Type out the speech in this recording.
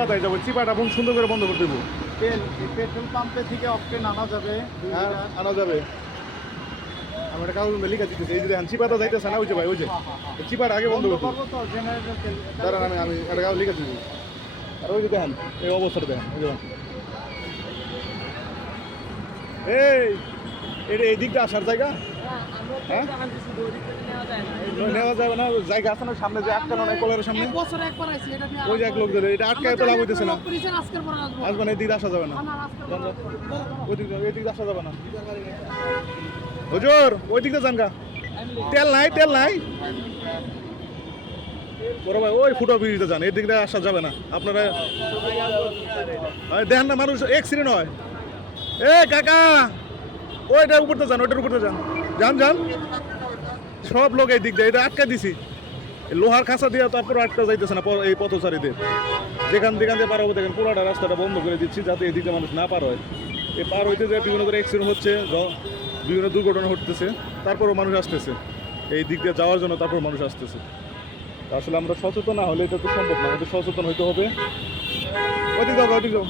তাই যাবো চিপাটা এখন সুন্দর করে বন্ধ করে দেবো। তেল এই পেট্রোল পাম্পে থেকে অকটেন আনা যাবে। হ্যাঁ আনা যাবে। আমি একটা কাগজ লিখে দিতেছি, এই যে দেখেন চিপাটা যাইতেছে না, ওই যে ভাই ওই যে চিপাটা আগে বন্ধ করতে করবো তো জেনারেটর তেল। দাঁড়ান আমি একটা কাগজ লিখে দিচ্ছি। আর ওই যে দেখেন এই অবস্থাটা দেখেন, ওই যে এটা এই দিকটা আসার জায়গা হ্যাঁ নেওয়া যাবে না, জায়গা আছে না সামনে যে আটকানো নাই কলের সামনে, বছরে একবার আইছি এটা নিয়ে ওই যে এক লোক ধরে এটা আটকায় তো লাভ হইতেছে না। আজকের পর আসবো। আসবে না, এই দিকে আসা যাবে না, ওই দিক এই দিকে আসা যাবে না। হুজুর ওই দিকে যান গা, তেল নাই তেল নাই বড় ভাই, ওই ফুটো ব্রিজে যান, এই দিকে আসা যাবে না। আপনারা দেখেন না মানুষ অ্যাক্সিডেন্ট হয়। এ কাকা ওইটার উপরতে যান, ওইটার উপরতে যান, যান যান সব লোক এই দিক দিয়ে এটা আটকা দিছি, লোহার খাঁচা দিয়ে তারপর আটকা যাইতেছে না এই পথচারীদের। যেখান দিয়ে পার হবো দেখেন পুরোটা রাস্তাটা বন্ধ করে দিচ্ছি যাতে এই দিকে মানুষ না পার হয়। এই পার হইতে যে বিভিন্ন করে অ্যাক্সিডেন্ট হচ্ছে, বিভিন্ন দুর্ঘটনা ঘটতেছে, তারপরও মানুষ আসতেছে এই দিক দিয়ে যাওয়ার জন্য, তারপর মানুষ আসতেছে। আসলে আমরা সচেতন না হলে এটা তো সম্ভব না, আমাদের সচেতন হইতে হবে। ওইদিকে যাবো ওইদিকে যাবো।